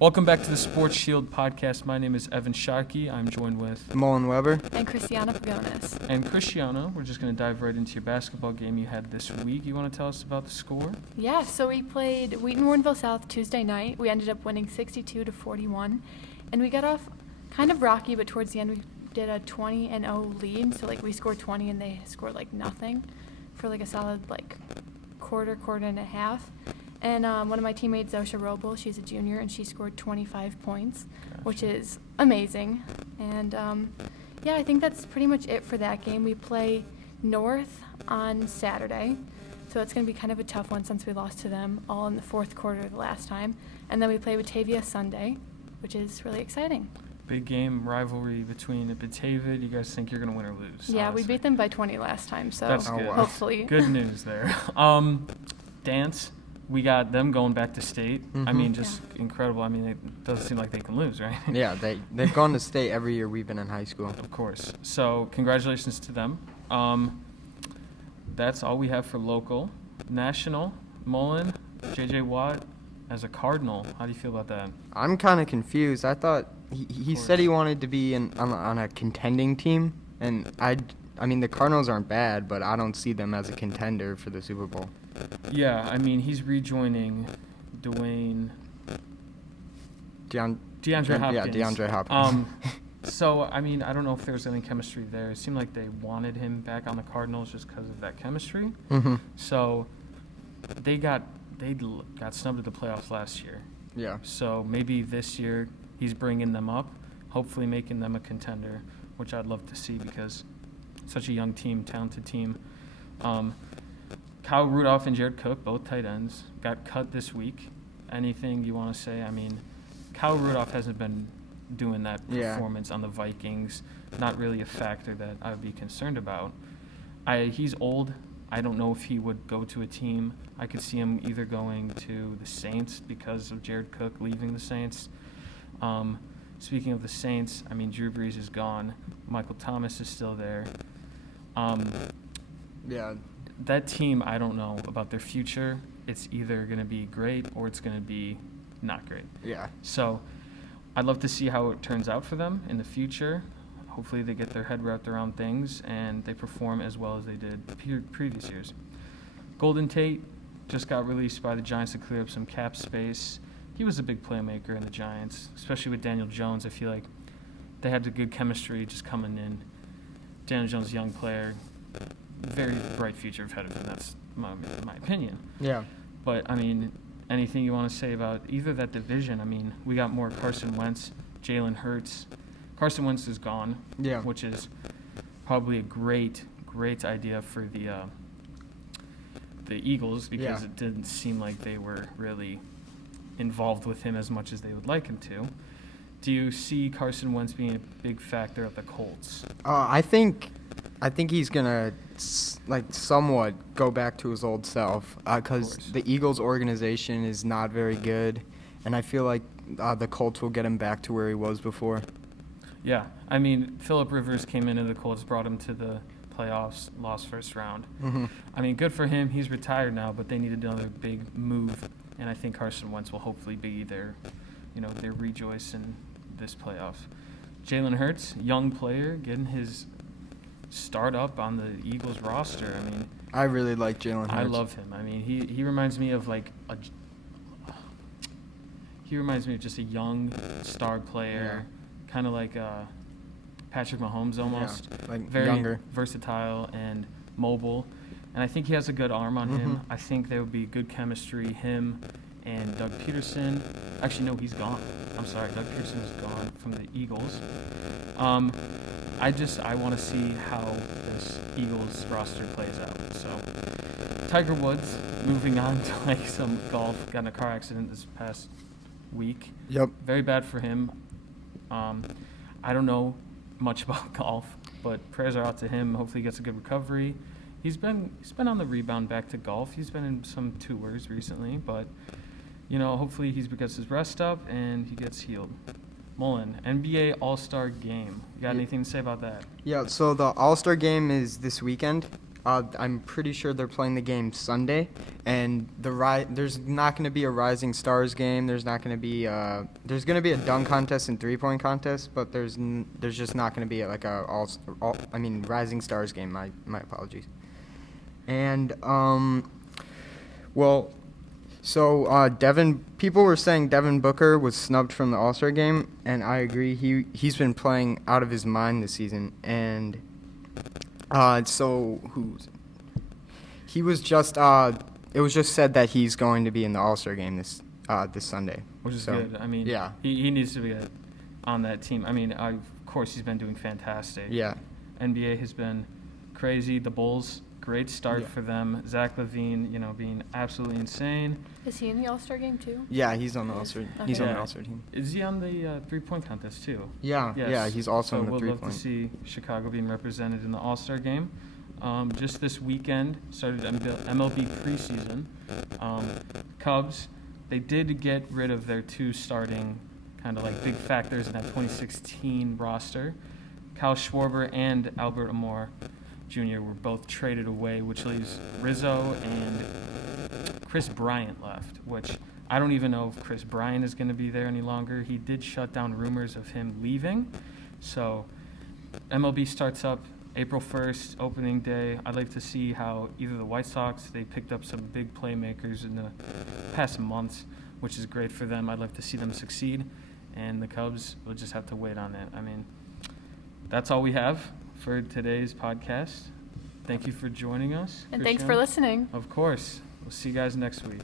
Welcome back to the Sports Shield podcast. My name is Evan Sharkey. I'm joined with Mlb and Cristiano Pagonis. And Cristiano, we're just going to dive right into your basketball game you had this week. You want to tell us about the score? Yeah, so we played Wheaton-Warrenville South Tuesday night. We ended up winning 62-41, and we got off kind of rocky, but towards the end we did a 20-0 lead. So we scored 20 and they scored nothing for a solid quarter and a half. And one of my teammates, Zosha Roble, she's a junior, and she scored 25 points, which is amazing. And, I think that's pretty much it for that game. We play North on Saturday, so it's going to be kind of a tough one since we lost to them all in the fourth quarter the last time. And then we play Batavia Sunday, which is really exciting. Big game rivalry between Batavia. Do you guys think you're going to win or lose? Yeah, honestly? We beat them by 20 last time, so that's good. Hopefully. Good news there. Dance. We got them going back to state. Mm-hmm. Incredible. It doesn't seem like they can lose, right? Yeah, they've gone to state every year we've been in high school. Of course. So congratulations to them. That's all we have for local. National, Mullen, J.J. Watt as a Cardinal. How do you feel about that? I'm kind of confused. I thought he said he wanted to be on a contending team, and the Cardinals aren't bad, but I don't see them as a contender for the Super Bowl. Yeah, he's rejoining DeAndre Hopkins. Yeah, DeAndre Hopkins. So, I don't know if there's any chemistry there. It seemed like they wanted him back on the Cardinals just because of that chemistry. Mm-hmm. So, they got snubbed at the playoffs last year. Yeah. So, maybe this year he's bringing them up, hopefully making them a contender, which I'd love to see because such a young team, talented team. Kyle Rudolph and Jared Cook, both tight ends, got cut this week. Anything you want to say? Kyle Rudolph hasn't been doing that performance on the Vikings. Not really a factor that I would be concerned about. He's old. I don't know if he would go to a team. I could see him either going to the Saints because of Jared Cook leaving the Saints. Speaking of the Saints, Drew Brees is gone. Michael Thomas is still there. Yeah. That team, I don't know about their future. It's either going to be great or it's going to be not great. Yeah. So I'd love to see how it turns out for them in the future. Hopefully they get their head wrapped around things and they perform as well as they did previous years. Golden Tate just got released by the Giants to clear up some cap space. He was a big playmaker in the Giants, especially with Daniel Jones. I feel like they had a good chemistry just coming in. Daniel Jones, young player, very bright future ahead of him. That's my opinion. Yeah. But, anything you want to say about either that division? We got more Carson Wentz, Jalen Hurts. Carson Wentz is gone, which is probably a great idea for the Eagles because it didn't seem like they were really involved with him as much as they would like him to. Do you see Carson Wentz being a big factor at the Colts? I think he's gonna somewhat go back to his old self because the Eagles organization is not very good, and I feel like the Colts will get him back to where he was before. Yeah, Phillip Rivers came into the Colts, brought him to the playoffs, lost first round. Mm-hmm. Good for him. He's retired now, but they needed another big move, and I think Carson Wentz will hopefully be their rejoice in this playoff. Jalen Hurts, young player, getting his start up on the Eagles roster. I really like Jalen Hurts. I love him. He reminds me of just a young star player, kind of like Patrick Mahomes almost. Yeah, very younger, versatile and mobile, and I think he has a good arm on him. I think there would be good chemistry. Him and Doug Peterson. Actually, no, he's gone. I'm sorry, Doug Peterson is gone from the Eagles. I want to see how this Eagles roster plays out. So, Tiger Woods, moving on to some golf, got in a car accident this past week. Yep. Very bad for him. I don't know much about golf, but prayers are out to him. Hopefully he gets a good recovery. He's been on the rebound back to golf. He's been in some tours recently, but hopefully he gets his rest up and he gets healed. Mullen, NBA All-Star Game. You got anything to say about that? Yeah, so the All-Star Game is this weekend. I'm pretty sure they're playing the game Sunday, and there's not going to be a Rising Stars game. There's not going to be there's going to be a dunk contest and 3-point contest, but there's just not going to be like Rising Stars game. My apologies. And people were saying Devin Booker was snubbed from the All-Star game, and I agree. He's been playing out of his mind this season, and he was just it was just said that he's going to be in the All-Star game this Sunday, which is good. I mean, yeah, he needs to be on that team. I mean, of course he's been doing fantastic. Yeah, NBA has been crazy. The Bulls, great start for them. Zach LaVine, being absolutely insane. Is he in the All-Star game too? Yeah, he's on the All-Star. Okay. He's on the All-Star team. Is he on the 3-point contest too? Yeah, yes. Yeah, he's also on the 3-point. We'll love to see Chicago being represented in the All-Star game. Just this weekend started MLB Preseason. Cubs, they did get rid of their 2 starting kind of like big factors in that 2016 roster. Kyle Schwarber and Albert Amor Jr. were both traded away, which leaves Rizzo and Chris Bryant left, which I don't even know if Chris Bryant is going to be there any longer. He did shut down rumors of him leaving. So MLB starts up April 1st, opening day. I'd like to see how either the White Sox, they picked up some big playmakers in the past months, which is great for them. I'd like to see them succeed. And the Cubs, we'll just have to wait on it. I mean, that's all we have for today's podcast. Thank you for joining us. And thanks for listening. Of course. We'll see you guys next week.